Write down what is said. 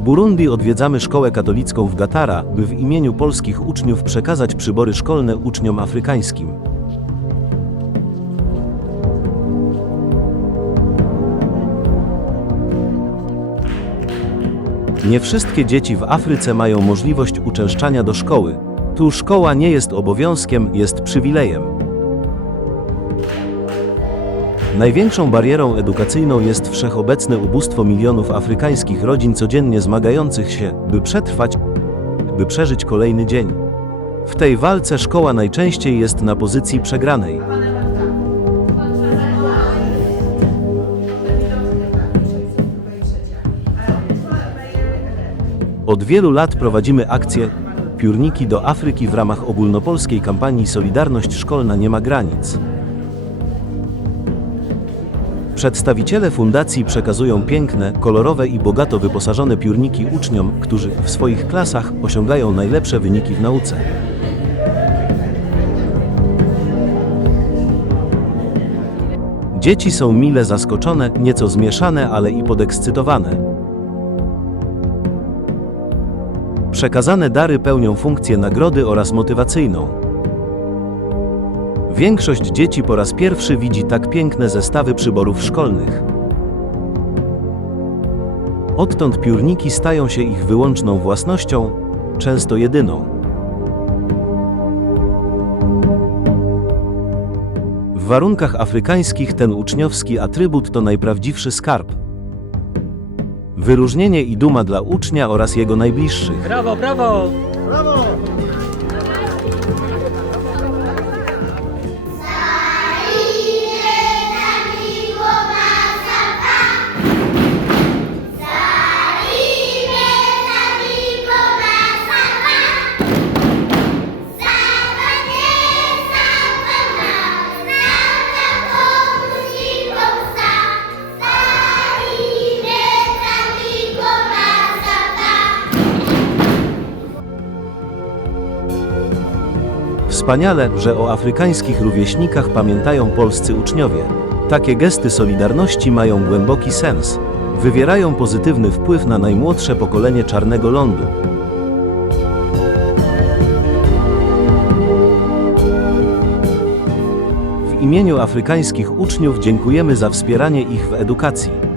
Burundi odwiedzamy szkołę katolicką w Gatara, by w imieniu polskich uczniów przekazać przybory szkolne uczniom afrykańskim. Nie wszystkie dzieci w Afryce mają możliwość uczęszczania do szkoły. Tu szkoła nie jest obowiązkiem, jest przywilejem. Największą barierą edukacyjną jest wszechobecne ubóstwo milionów afrykańskich rodzin codziennie zmagających się, by przetrwać, by przeżyć kolejny dzień. W tej walce szkoła najczęściej jest na pozycji przegranej. Od wielu lat prowadzimy akcję Piórniki do Afryki w ramach ogólnopolskiej kampanii Solidarność Szkolna nie ma granic. Przedstawiciele fundacji przekazują piękne, kolorowe i bogato wyposażone piórniki uczniom, którzy w swoich klasach osiągają najlepsze wyniki w nauce. Dzieci są mile zaskoczone, nieco zmieszane, ale i podekscytowane. Przekazane dary pełnią funkcję nagrody oraz motywacyjną. Większość dzieci po raz pierwszy widzi tak piękne zestawy przyborów szkolnych. Odtąd piórniki stają się ich wyłączną własnością, często jedyną. W warunkach afrykańskich ten uczniowski atrybut to najprawdziwszy skarb. Wyróżnienie i duma dla ucznia oraz jego najbliższych. Brawo, brawo! Wspaniale, że o afrykańskich rówieśnikach pamiętają polscy uczniowie. Takie gesty solidarności mają głęboki sens. Wywierają pozytywny wpływ na najmłodsze pokolenie czarnego lądu. W imieniu afrykańskich uczniów dziękujemy za wspieranie ich w edukacji.